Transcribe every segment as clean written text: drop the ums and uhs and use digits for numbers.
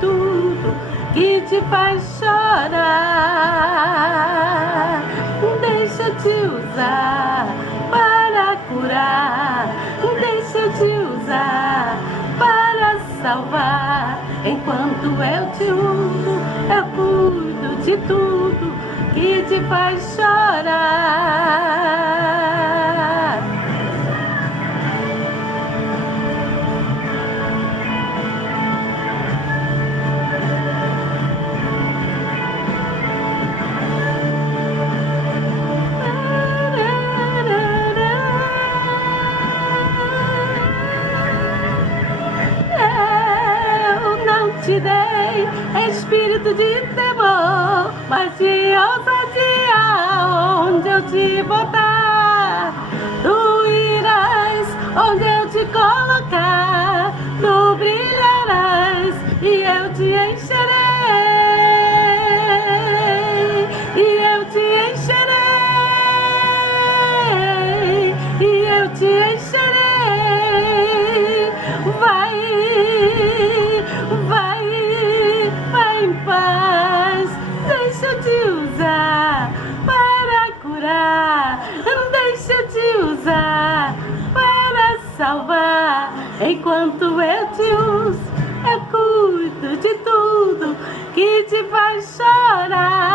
tudo que te faz chorar. Deixa eu te usar para curar, deixa eu te usar para salvar. Enquanto eu te uso, eu cuido de tudo que te faz chorar. Te dei espírito de temor, mas de ousadia. Onde eu te botar, tu irás. Onde eu te colocar, tu brilharás. E eu te encherei, e eu te encherei, e eu te encherei. Vai em paz, deixa eu te usar para curar, deixa eu te usar para salvar. Enquanto eu te uso, eu cuido de tudo que te faz chorar.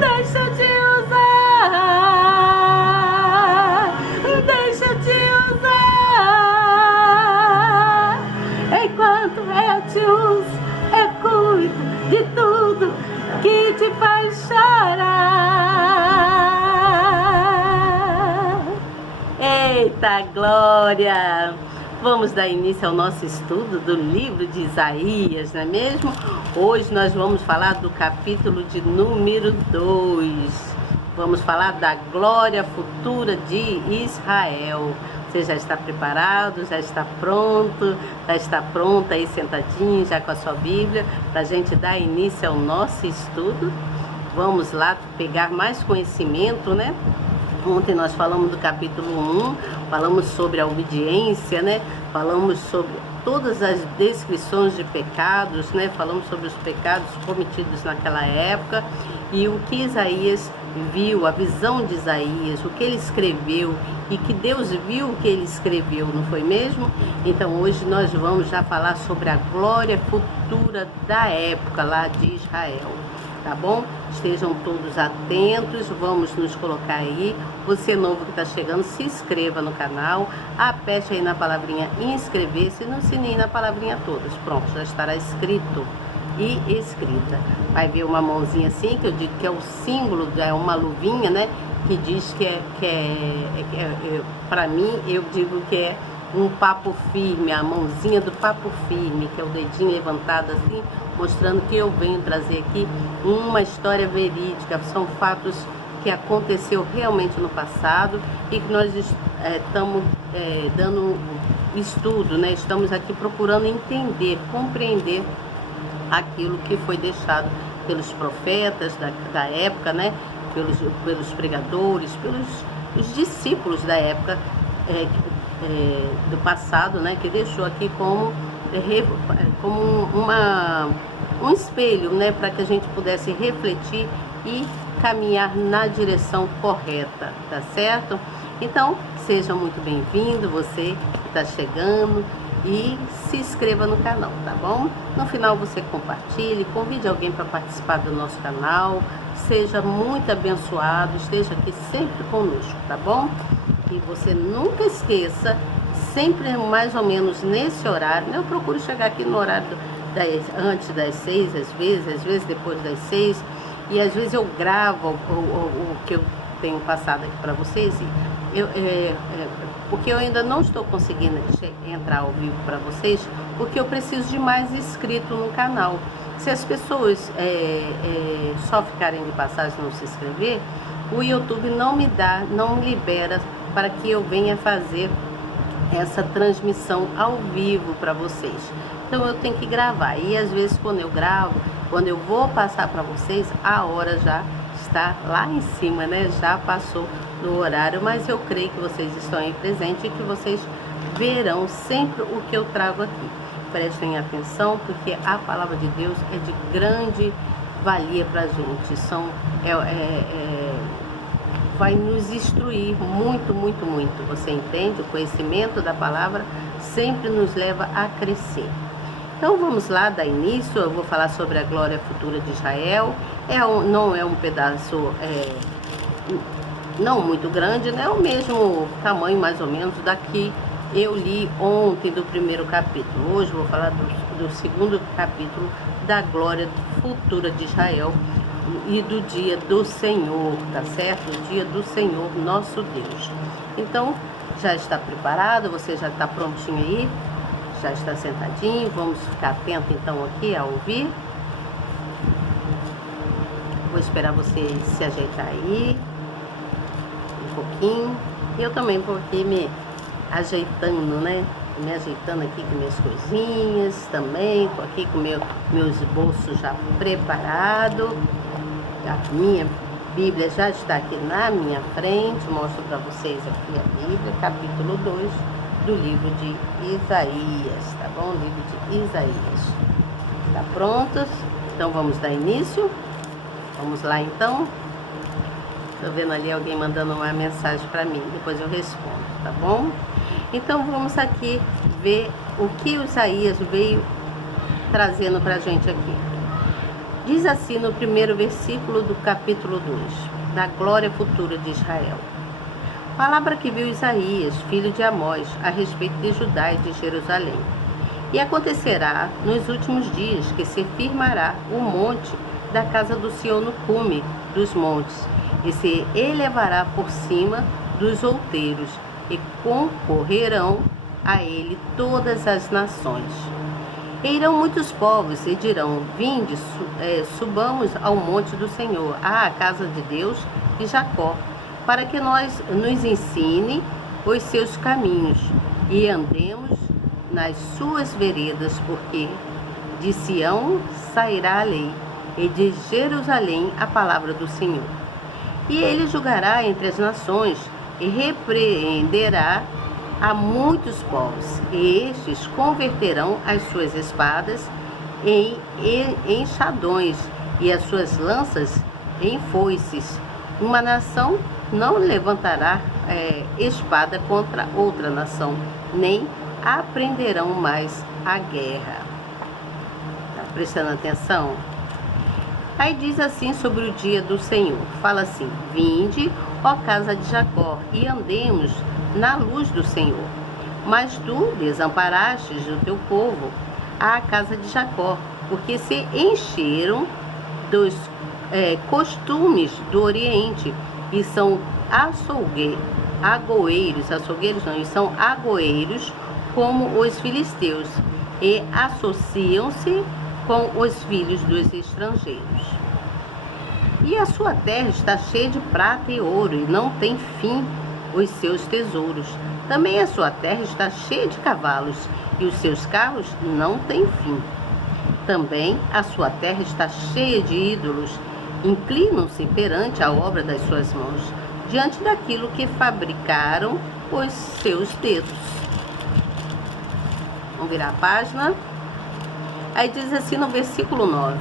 Deixa eu te usar, deixa eu te usar. Enquanto eu te uso, eu cuido de tudo que te faz chorar. Eita glória! Vamos dar início ao nosso estudo do livro de Isaías, não é mesmo? Hoje nós vamos falar do capítulo de número 2. Vamos falar da glória futura de Israel. Você já está preparado, já está pronto, já está pronta aí sentadinho, já com a sua Bíblia, para a gente dar início ao nosso estudo? Vamos lá pegar mais conhecimento, né? Ontem nós falamos do capítulo 1, falamos sobre a obediência, né? Falamos sobre todas as descrições de pecados, né? Falamos sobre os pecados cometidos naquela época e o que Isaías viu, a visão de Isaías, o que ele escreveu e que Deus viu o que ele escreveu, não foi mesmo? Então hoje nós vamos já falar sobre a glória futura da época lá de Israel, tá bom? Estejam todos atentos, vamos nos colocar aí. Você novo que está chegando, se inscreva no canal, aperte aí na palavrinha inscrever-se e no sininho na palavrinha todas. Pronto, já estará escrito e escrita. Vai ver uma mãozinha assim, que eu digo que é o símbolo, é uma luvinha, né? Que diz para mim, eu digo que é um papo firme, a mãozinha do papo firme, que é o dedinho levantado assim, mostrando que eu venho trazer aqui uma história verídica, são fatos que aconteceu realmente no passado e que nós estamos dando estudo, né? Estamos aqui procurando entender, compreender aquilo que foi deixado pelos profetas da época, né? Pelos pregadores, pelos discípulos da época do passado, né? Que deixou aqui como um espelho, né? Para que a gente pudesse refletir e caminhar na direção correta, tá certo? Então, seja muito bem-vindo, você que está chegando, e se inscreva no canal, tá bom? No final você compartilhe, convide alguém para participar do nosso canal, seja muito abençoado, esteja aqui sempre conosco, tá bom? E você nunca esqueça, sempre mais ou menos nesse horário, né? Eu procuro chegar aqui no horário antes das 6, às vezes depois das 6, e às vezes eu gravo o que eu tenho passado aqui para vocês, porque eu ainda não estou conseguindo entrar ao vivo para vocês, porque eu preciso de mais inscritos no canal. Se as pessoas só ficarem de passagem e não se inscrever, o YouTube não me libera para que eu venha fazer essa transmissão ao vivo para vocês. Então eu tenho que gravar, e às vezes quando eu gravo, quando eu vou passar para vocês, a hora já está lá em cima, né? Já passou do horário, mas eu creio que vocês estão aí presentes e que vocês verão sempre o que eu trago aqui. prestem atenção, porque a palavra de Deus é de grande valia para a gente. Vai nos instruir muito, muito, muito. Você entende? O conhecimento da palavra sempre nos leva a crescer. Então vamos lá, dar início. Eu vou falar sobre a glória futura de Israel. Não é um pedaço não muito grande, né? É o mesmo tamanho mais ou menos daqui eu li ontem do primeiro capítulo. Hoje eu vou falar do segundo capítulo da glória futura de Israel e do dia do Senhor, tá certo? O dia do Senhor, nosso Deus. Então, já está preparado? Você já está prontinho aí? Já está sentadinho? Vamos ficar atento então aqui a ouvir. Vou esperar você se ajeitar aí um pouquinho. Eu também vou aqui me ajeitando, né? Me ajeitando aqui com minhas coisinhas também. Tô aqui com meus bolsos já preparados. A minha Bíblia já está aqui na minha frente. Mostro para vocês aqui a Bíblia, capítulo 2 do livro de Isaías, tá bom? Livro de Isaías. Tá prontos? Então vamos dar início? Vamos lá então? Tô vendo ali alguém mandando uma mensagem para mim, depois eu respondo, tá bom? Então vamos aqui ver o que o Isaías veio trazendo para a gente aqui. Diz assim no primeiro versículo do capítulo 2, da glória futura de Israel. Palavra que viu Isaías, filho de Amós, a respeito de Judá e de Jerusalém. E acontecerá nos últimos dias que se firmará o monte da casa do Senhor no cume dos montes, e se elevará por cima dos outeiros, e concorrerão a ele todas as nações. E irão muitos povos e dirão: vinde, subamos ao monte do Senhor, à casa de Deus de Jacó, para que nos ensine os seus caminhos e andemos nas suas veredas, porque de Sião sairá a lei e de Jerusalém a palavra do Senhor. E ele julgará entre as nações e repreenderá a muitos povos, e estes converterão as suas espadas em enxadões e as suas lanças em foices. Uma nação não levantará espada contra outra nação, nem aprenderão mais a guerra. Tá prestando atenção? Aí diz assim sobre o dia do Senhor, fala assim: vinde, ó casa de Jacó, e andemos na luz do Senhor. Mas tu desamparastes o teu povo, a casa de Jacó, porque se encheram dos costumes do Oriente, e são agoeiros como os filisteus, e associam-se com os filhos dos estrangeiros. E a sua terra está cheia de prata e ouro, e não tem fim os seus tesouros. Também a sua terra está cheia de cavalos, e os seus carros não têm fim. Também a sua terra está cheia de ídolos, inclinam-se perante a obra das suas mãos, diante daquilo que fabricaram os seus dedos. Vamos virar a página. Aí diz assim no versículo 9: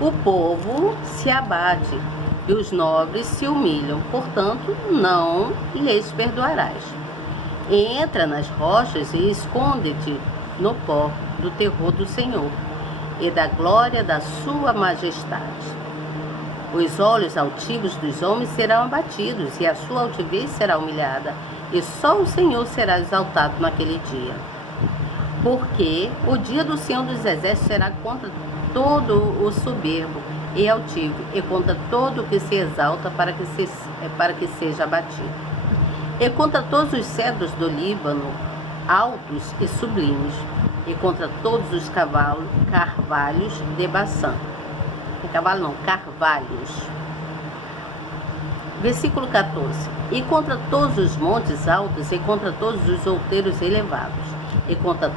o povo se abate e os nobres se humilham, portanto não lhes perdoarás. Entra nas rochas e esconde-te no pó do terror do Senhor e da glória da sua majestade. Os olhos altivos dos homens serão abatidos, e a sua altivez será humilhada, e só o Senhor será exaltado naquele dia. Porque o dia do Senhor dos Exércitos será contra todo o soberbo e altivo, e contra todo o que se exalta para que seja abatido. E contra todos os cedros do Líbano, altos e sublimes, e contra todos os carvalhos de Baçã. Carvalhos. Versículo 14. E contra todos os montes altos, e contra todos os outeiros elevados, e contra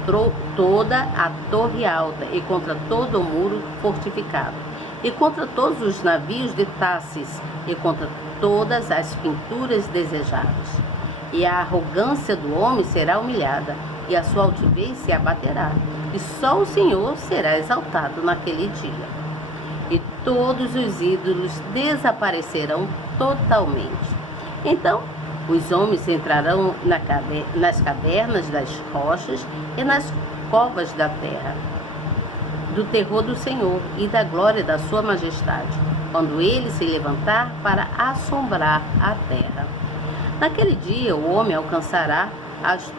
toda a torre alta, e contra todo o muro fortificado, e contra todos os navios de Tarsis, e contra todas as pinturas desejáveis. E a arrogância do homem será humilhada, e a sua altivez se abaterá, e só o Senhor será exaltado naquele dia. E todos os ídolos desaparecerão totalmente. Então, os homens entrarão nas cavernas das rochas e nas covas da terra, do terror do Senhor e da glória da sua majestade, quando ele se levantar para assombrar a terra. Naquele dia, o homem alcançará as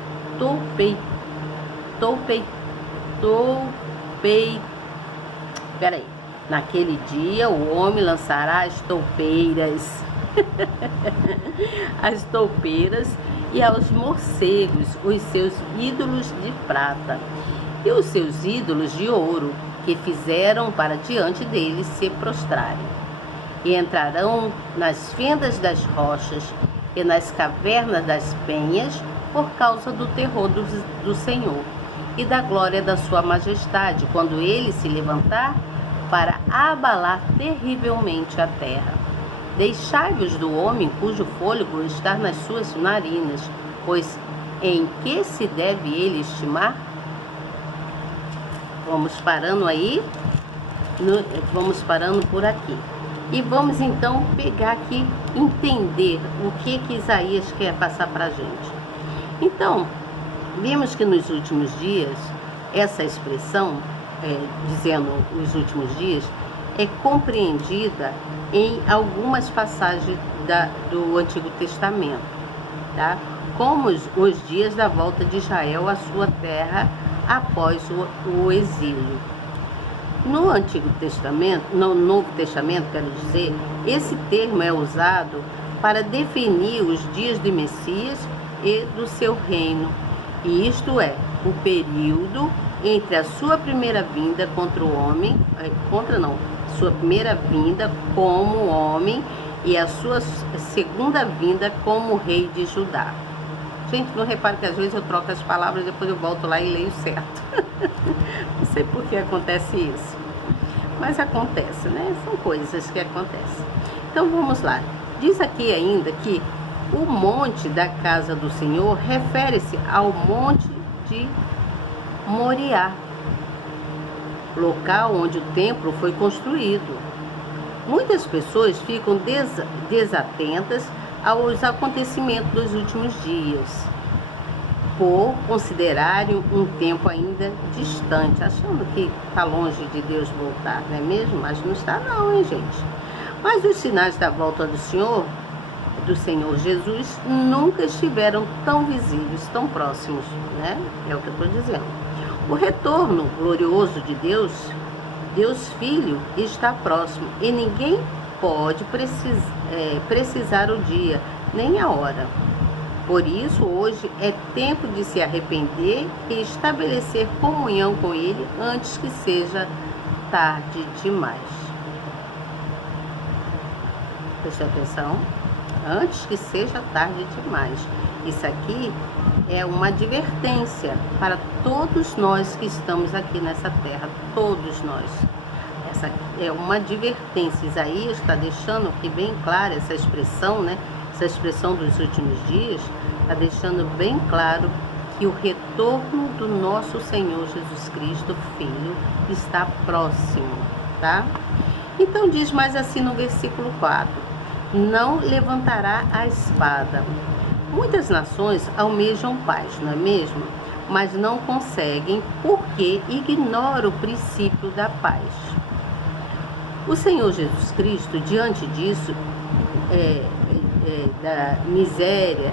Naquele dia, o homem lançará as toupeiras, as toupeiras e aos morcegos os seus ídolos de prata e os seus ídolos de ouro, que fizeram para diante deles se prostrarem. E entrarão nas fendas das rochas e nas cavernas das penhas, por causa do terror do Senhor e da glória da sua majestade, quando ele se levantar para abalar terrivelmente a terra. Deixai-vos do homem cujo fôlego está nas suas narinas, pois em que se deve ele estimar? Vamos parando aí, vamos parando por aqui. E vamos então pegar aqui, entender o que Isaías quer passar para a gente. Então, vimos que nos últimos dias, essa expressão, dizendo os últimos dias, é compreendida em algumas passagens do Antigo Testamento, tá? Como os dias da volta de Israel à sua terra após o exílio. No Antigo Testamento, no Novo Testamento, quero dizer, esse termo é usado para definir os dias de Messias e do seu reino, e isto é, o período entre a sua primeira vinda sua primeira vinda como homem e a sua segunda vinda como rei de Judá. Gente, não repare que às vezes eu troco as palavras, depois eu volto lá e leio certo. Não sei por que acontece isso, mas acontece, né? São coisas que acontecem. Então vamos lá. Diz aqui ainda que o monte da casa do Senhor refere-se ao monte de Moriá, local onde o templo foi construído. Muitas pessoas ficam desatentas aos acontecimentos dos últimos dias, por considerarem um tempo ainda distante, achando que está longe de Deus voltar, não é mesmo? Mas não está não, hein, gente? Mas os sinais da volta do Senhor Jesus, nunca estiveram tão visíveis, tão próximos, né? É o que eu estou dizendo. O retorno glorioso de Deus Filho, está próximo e ninguém pode precisar o dia, nem a hora. Por isso, hoje é tempo de se arrepender e estabelecer comunhão com Ele antes que seja tarde demais. Preste atenção. Antes que seja tarde demais. Isso aqui é uma advertência para todos nós que estamos aqui nessa terra, todos nós. Essa é uma advertência. Isaías está deixando aqui bem clara essa expressão, né? Essa expressão dos últimos dias, está deixando bem claro que o retorno do nosso Senhor Jesus Cristo, Filho, está próximo, tá? Então diz mais assim no versículo 4: não levantará a espada. Muitas nações almejam paz, não é mesmo? Mas não conseguem porque ignoram o princípio da paz. O Senhor Jesus Cristo, diante disso, da miséria,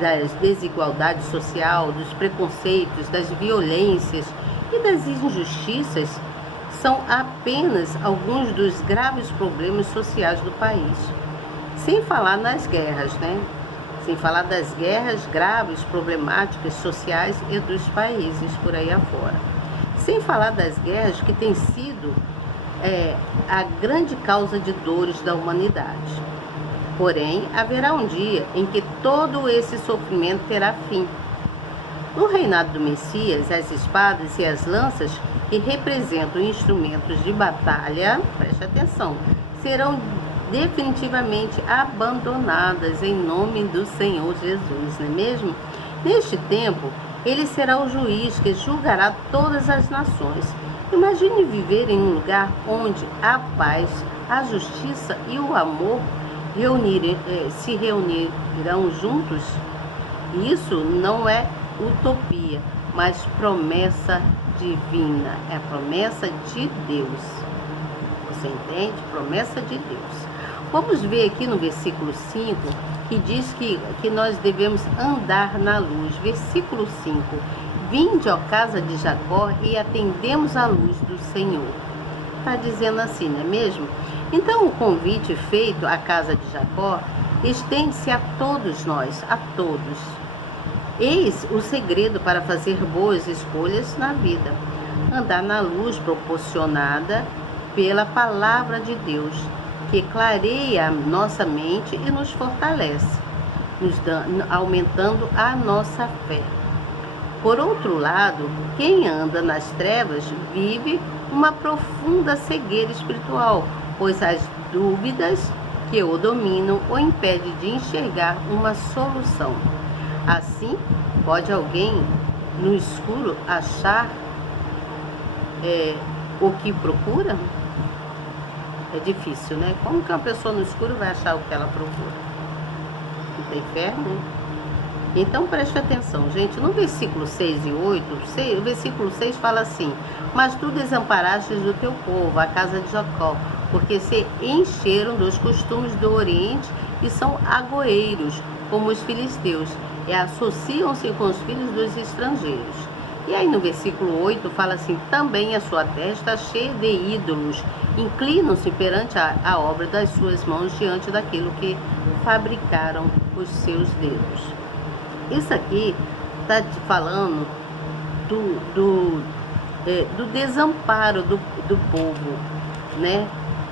das desigualdades social, dos preconceitos, das violências e das injustiças, são apenas alguns dos graves problemas sociais do país. Sem falar nas guerras, né? Sem falar das guerras graves, problemáticas sociais e dos países por aí afora. Sem falar das guerras que têm sido a grande causa de dores da humanidade. Porém, haverá um dia em que todo esse sofrimento terá fim. No reinado do Messias, as espadas e as lanças, que representam instrumentos de batalha, preste atenção, serão definitivamente abandonadas em nome do Senhor Jesus, não é mesmo? Neste tempo, ele será o juiz que julgará todas as nações. Imagine viver em um lugar onde a paz, a justiça e o amor se reunirão juntos. Isso não é utopia, mas promessa divina, é a promessa de Deus. Você entende? Promessa de Deus. Vamos ver aqui no versículo 5, que diz que nós devemos andar na luz. Versículo 5. Vinde, ó casa de Jacó, e atendemos à luz do Senhor. Está dizendo assim, não é mesmo? Então o convite feito à casa de Jacó estende-se a todos nós, a todos. Eis o segredo para fazer boas escolhas na vida. Andar na luz proporcionada pela palavra de Deus, que clareia a nossa mente e nos fortalece, aumentando a nossa fé. Por outro lado, quem anda nas trevas vive uma profunda cegueira espiritual, pois as dúvidas que o dominam o impedem de enxergar uma solução. Assim, pode alguém no escuro achar o que procura? É difícil, né? Como que uma pessoa no escuro vai achar o que ela procura? Não tem fé, né? Então preste atenção, gente. No versículo 6 e 8, o versículo 6 fala assim: mas tu desamparastes o teu povo, a casa de Jacó, porque se encheram dos costumes do Oriente e são agoeiros, como os filisteus, e associam-se com os filhos dos estrangeiros. E aí no versículo 8 fala assim: também a sua terra está cheia de ídolos, inclinam-se perante a obra das suas mãos, diante daquilo que fabricaram os seus dedos. Isso aqui está falando do desamparo do povo, né?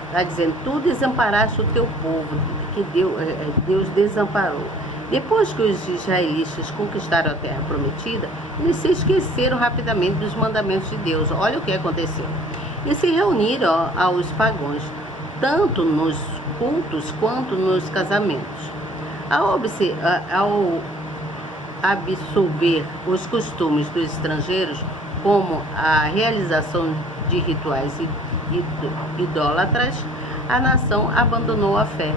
Está dizendo, tu desamparaste o teu povo, que Deus desamparou. Depois que os israelitas conquistaram a terra prometida, eles se esqueceram rapidamente dos mandamentos de Deus. Olha o que aconteceu. E se reuniram aos pagãos, tanto nos cultos quanto nos casamentos. Ao absorver os costumes dos estrangeiros, como a realização de rituais idólatras, a nação abandonou a fé.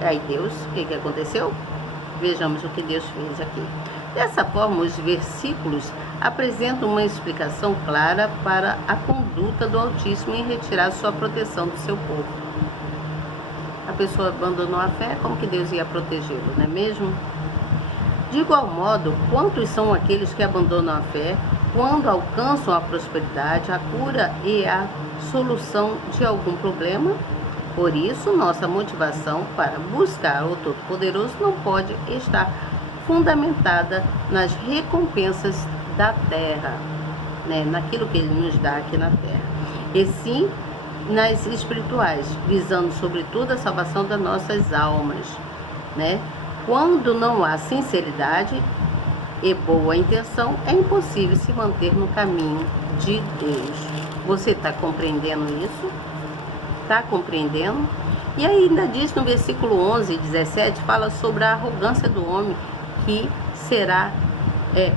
Aí Deus, o que aconteceu? Vejamos o que Deus fez aqui. Dessa forma, os versículos apresentam uma explicação clara para a conduta do Altíssimo em retirar sua proteção do seu povo. A pessoa abandonou a fé, como que Deus ia protegê-lo, não é mesmo? De igual modo, quantos são aqueles que abandonam a fé quando alcançam a prosperidade, a cura e a solução de algum problema? Por isso, nossa motivação para buscar o Todo-Poderoso não pode estar fundamentada nas recompensas da terra, né? Naquilo que Ele nos dá aqui na terra, e sim nas espirituais, visando sobretudo a salvação das nossas almas, né? Quando não há sinceridade e boa intenção, é impossível se manter no caminho de Deus. Você está compreendendo isso? Está compreendendo? E ainda diz no versículo 11 e 17, fala sobre a arrogância do homem que será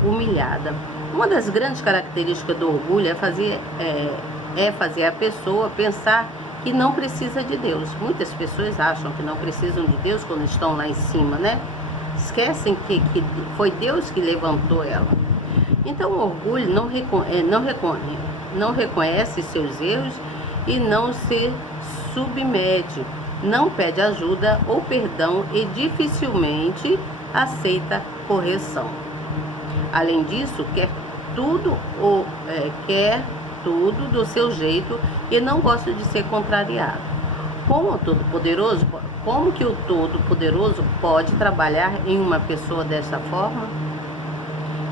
humilhada. Uma das grandes características do orgulho é fazer a pessoa pensar que não precisa de Deus. Muitas pessoas acham que não precisam de Deus quando estão lá em cima, né? Esquecem que foi Deus que levantou ela. Então o orgulho não reconhece seus erros e não se submete, não pede ajuda ou perdão e dificilmente aceita correção. Além disso, quer tudo do seu jeito e não gosta de ser contrariado. Como que o Todo-Poderoso pode trabalhar em uma pessoa dessa forma?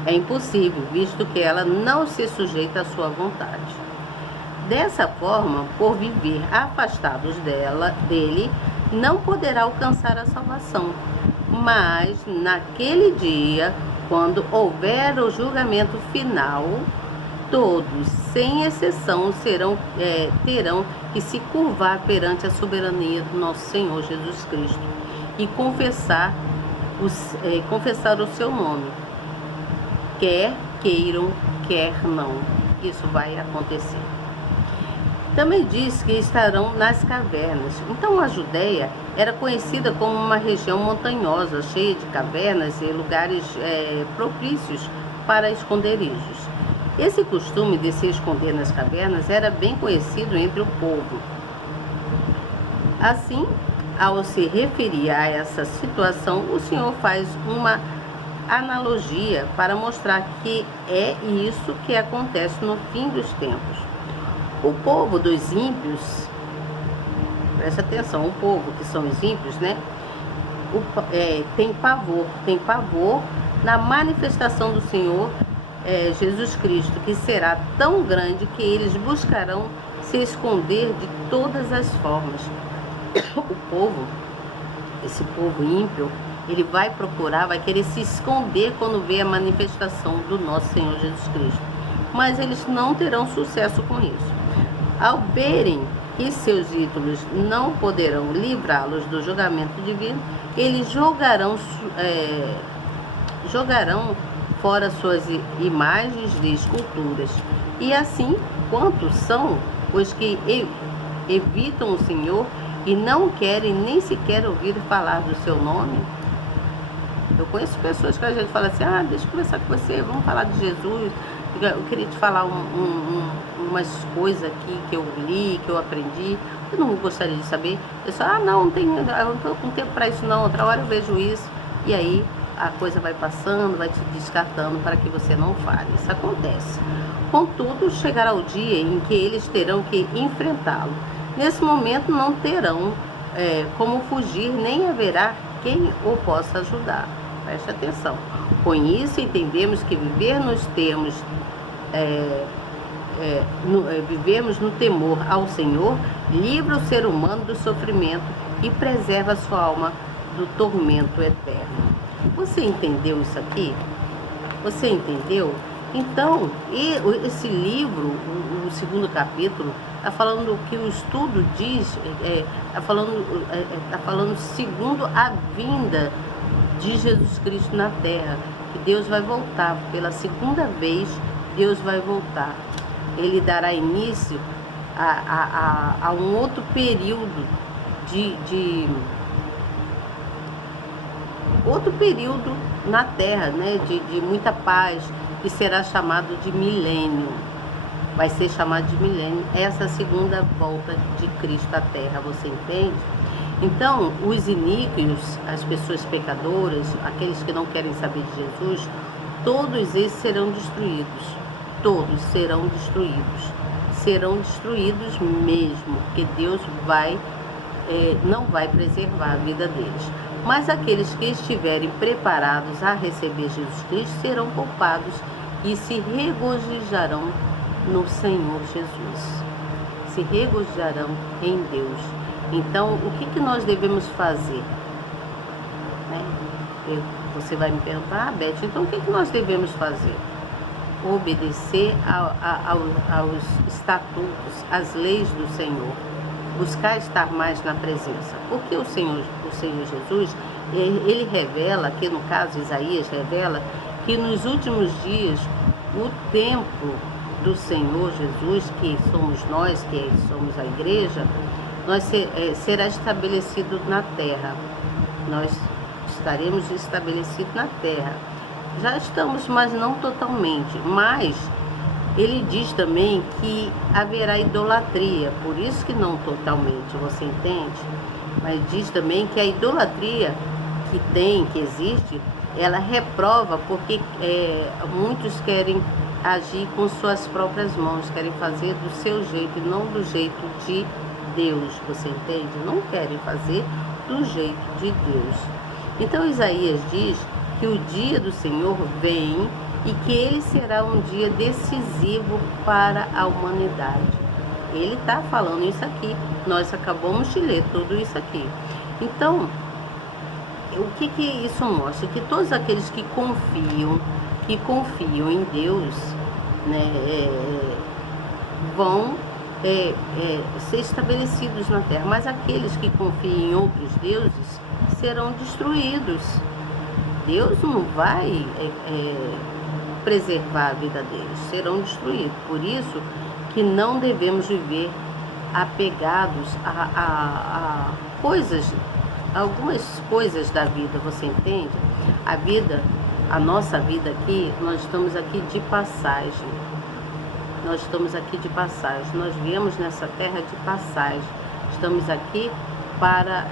É impossível, visto que ela não se sujeita à sua vontade. Dessa forma, por viver afastados dele, não poderá alcançar a salvação. Mas naquele dia, quando houver o julgamento final, todos, sem exceção, terão que se curvar perante a soberania do nosso Senhor Jesus Cristo e confessar confessar o seu nome, quer queiram, quer não. Isso vai acontecer. Também diz que estarão nas cavernas. Então a Judéia era conhecida como uma região montanhosa, cheia de cavernas e lugares propícios para esconderijos. Esse costume de se esconder nas cavernas era bem conhecido entre o povo. Assim, ao se referir a essa situação, o Senhor faz uma analogia para mostrar que é isso que acontece no fim dos tempos. O povo dos ímpios, presta atenção, o povo que são os ímpios, né? Tem pavor na manifestação do Senhor Jesus Cristo, que será tão grande que eles buscarão se esconder de todas as formas. Esse povo ímpio, ele vai procurar, vai querer se esconder quando vê a manifestação do nosso Senhor Jesus Cristo. Mas eles não terão sucesso com isso. Ao verem que seus ídolos não poderão livrá-los do julgamento divino, eles jogarão fora suas imagens de esculturas. E assim, quantos são os que evitam o Senhor e não querem nem sequer ouvir falar do seu nome? Eu conheço pessoas que a gente fala assim, deixa eu conversar com você, vamos falar de Jesus, eu queria te falar umas coisas aqui que eu li, que eu aprendi, eu não gostaria de saber. Eu só, eu não estou com tempo para isso não, outra hora eu vejo isso, e aí a coisa vai passando, vai te descartando para que você não fale. Isso acontece. Contudo, chegará o dia em que eles terão que enfrentá-lo. Nesse momento não terão como fugir, nem haverá quem o possa ajudar. Preste atenção. Com isso, entendemos que viver nos termos, vivemos no temor ao Senhor, livra o ser humano do sofrimento e preserva a sua alma do tormento eterno. Você entendeu isso aqui? Você entendeu? Então, esse livro, o segundo capítulo, está falando que o estudo diz, está falando segundo a vinda de Jesus Cristo na terra, que Deus vai voltar, pela segunda vez Deus vai voltar. Ele dará início a um outro período na terra, né, de muita paz, que será chamado de milênio. Vai ser chamado de milênio, essa segunda volta de Cristo à terra, você entende? Então, os iníquos, as pessoas pecadoras, aqueles que não querem saber de Jesus, todos esses serão destruídos. Todos serão destruídos. Serão destruídos mesmo, porque Deus não vai preservar a vida deles. Mas aqueles que estiverem preparados a receber Jesus Cristo serão poupados e se regozijarão no Senhor Jesus. Se regozijarão em Deus. Então, o que nós devemos fazer? Você vai me perguntar, Beth, então o que nós devemos fazer? Obedecer aos estatutos, às leis do Senhor. Buscar estar mais na presença. Porque o Senhor Jesus, ele revela, aqui no caso Isaías revela, que nos últimos dias o templo do Senhor Jesus, que somos nós, que somos a igreja, será estabelecido na terra. Nós estaremos estabelecidos na terra. Já estamos, mas não totalmente. Mas ele diz também que haverá idolatria, por isso que não totalmente, você entende? Mas diz também que a idolatria que existe, ela reprova porque muitos querem agir com suas próprias mãos, querem fazer do seu jeito e não do jeito de Deus, você entende? Não querem fazer do jeito de Deus. Então Isaías diz que o dia do Senhor vem e que ele será um dia decisivo para a humanidade. Ele está falando isso aqui, nós acabamos de ler tudo isso aqui. Então, o que isso mostra? Que todos aqueles que confiam em Deus, né, vão ser estabelecidos na terra, mas aqueles que confiam em outros deuses serão destruídos. Deus não vai preservar a vida deles, serão destruídos. Por isso que não devemos viver apegados a coisas, algumas coisas da vida, você entende? A vida, a nossa vida aqui, nós estamos aqui de passagem. Nós estamos aqui de passagem. Nós viemos nessa terra de passagem. Estamos aqui para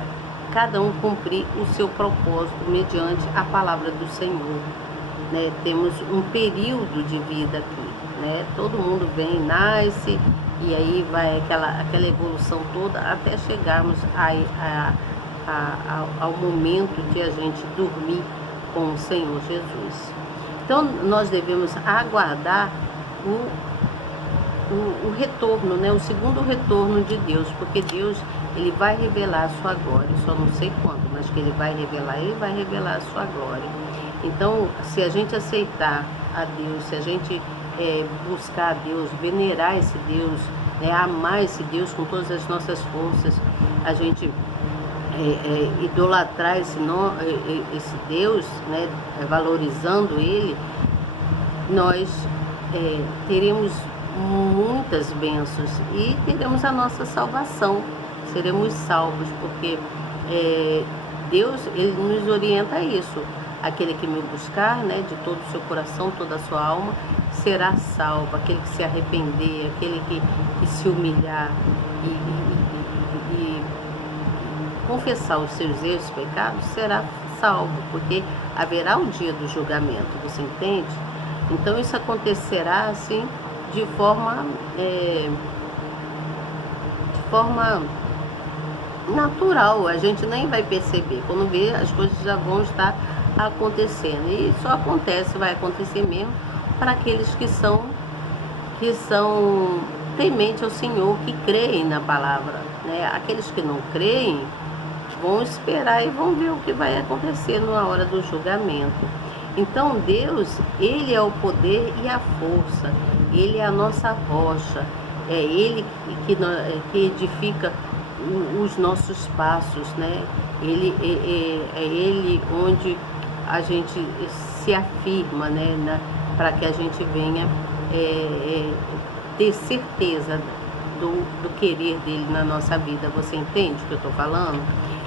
cada um cumprir o seu propósito mediante a palavra do Senhor. Né? Temos um período de vida aqui. Né? Todo mundo vem, nasce, e aí vai aquela evolução toda até chegarmos ao momento de a gente dormir com o Senhor Jesus. Então nós devemos aguardar o retorno, né? O segundo retorno de Deus, porque Deus, ele vai revelar a sua glória, só não sei quando, mas que ele vai revelar a sua glória. Então, se a gente aceitar a Deus, se a gente buscar a Deus, venerar esse Deus, né? Amar esse Deus com todas as nossas forças, a gente idolatrar esse Deus, né? Valorizando ele, nós teremos muitas bênçãos e teremos a nossa salvação, seremos salvos, porque Deus, ele nos orienta a isso. Aquele que me buscar, né, de todo o seu coração, toda a sua alma, será salvo. Aquele que se arrepender, aquele que se humilhar e confessar os seus erros e pecados, será salvo, porque haverá o dia do julgamento, você entende? Então isso acontecerá assim de forma natural, a gente nem vai perceber. Quando vê, as coisas já vão estar acontecendo, e só acontece, vai acontecer mesmo para aqueles que são tementes ao Senhor, que creem na palavra, né? Aqueles que não creem vão esperar e vão ver o que vai acontecer na hora do julgamento. Então Deus, ele é o poder e a força, ele é a nossa rocha, é ele que edifica os nossos passos, né? Ele é ele onde a gente se afirma, né? Para que a gente venha ter certeza do querer dele na nossa vida. Você entende o que eu estou falando?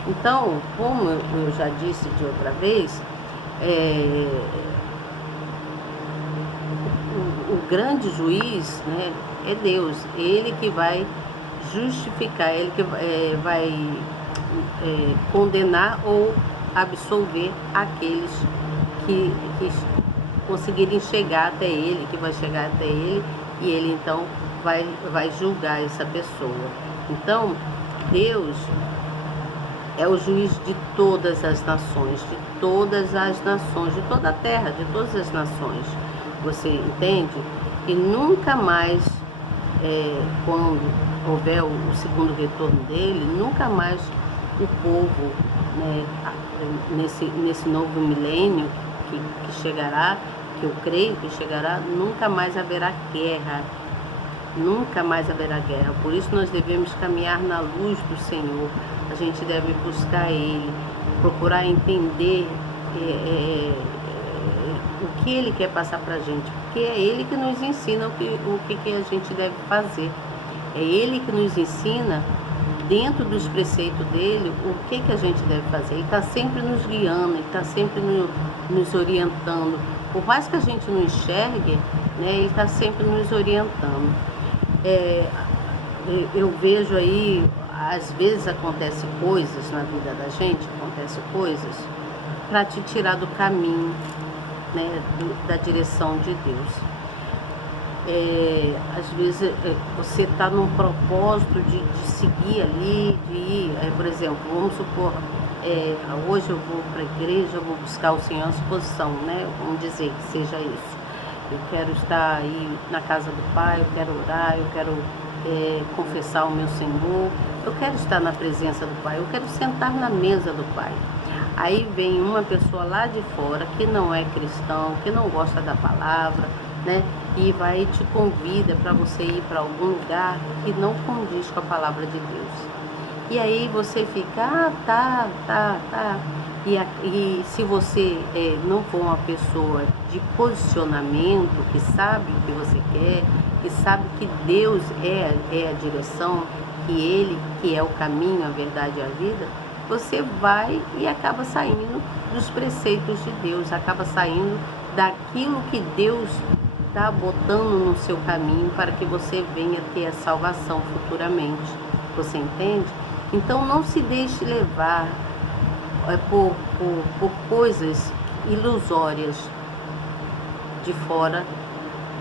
Então, como eu já disse de outra vez, o grande juiz, né, é Deus, ele que vai justificar, ele que vai condenar ou absolver aqueles que conseguirem chegar até ele, que vai chegar até ele, e ele então vai julgar essa pessoa. Então, Deus é o juiz de todas as nações, de todas as nações, de toda a terra, de todas as nações. Você entende? E nunca mais, quando houver o segundo retorno dele, nunca mais o povo, né, nesse novo milênio que chegará, que eu creio que chegará, nunca mais haverá guerra. Nunca mais haverá guerra. Por isso nós devemos caminhar na luz do Senhor. A gente deve buscar Ele, procurar entender o que Ele quer passar para a gente, porque é Ele que nos ensina o que a gente deve fazer. É Ele que nos ensina, dentro dos preceitos dele, o que a gente deve fazer. Ele está sempre nos guiando, Ele está sempre nos orientando. Por mais que a gente não enxergue, né, Ele está sempre nos orientando. Eu vejo aí, às vezes acontecem coisas na vida da gente, para te tirar do caminho, né, da direção de Deus. Às vezes você está num propósito de seguir ali, de ir, por exemplo, vamos supor, hoje eu vou para a igreja, eu vou buscar o Senhor à disposição, né? Vamos dizer que seja isso. Eu quero estar aí na casa do Pai, eu quero orar, eu quero confessar o meu Senhor, eu quero estar na presença do Pai, eu quero sentar na mesa do Pai. Aí vem uma pessoa lá de fora que não é cristão, que não gosta da palavra, né? E vai e te convida para você ir para algum lugar que não condiz com a palavra de Deus. E aí você fica, tá. E se você não for uma pessoa de posicionamento, que sabe o que você quer, que sabe que Deus é a direção, que Ele que é o caminho, a verdade e a vida, você vai e acaba saindo dos preceitos de Deus, acaba saindo daquilo que Deus está botando no seu caminho para que você venha ter a salvação futuramente. Você entende? Então não se deixe levar por coisas ilusórias de fora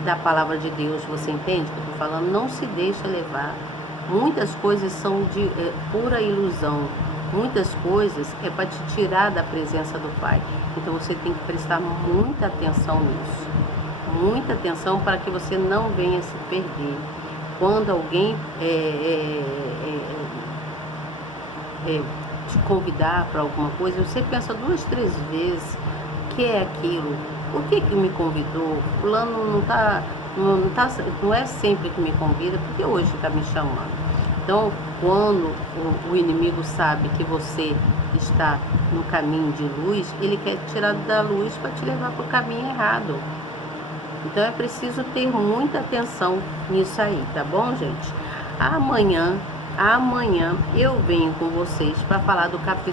da palavra de Deus. Você entende o que eu estou falando? Não se deixe levar. Muitas coisas são de pura ilusão. Muitas coisas é para te tirar da presença do Pai. Então você tem que prestar muita atenção nisso. Muita atenção para que você não venha se perder. Quando alguém te convidar para alguma coisa, você pensa 2, 3 vezes o que é aquilo, por que me convidou, fulano não é sempre que me convida, porque hoje está me chamando. Então, quando o inimigo sabe que você está no caminho de luz, ele quer te tirar da luz para te levar para o caminho errado. Então é preciso ter muita atenção nisso aí, tá bom, gente? Amanhã eu venho com vocês para falar do capítulo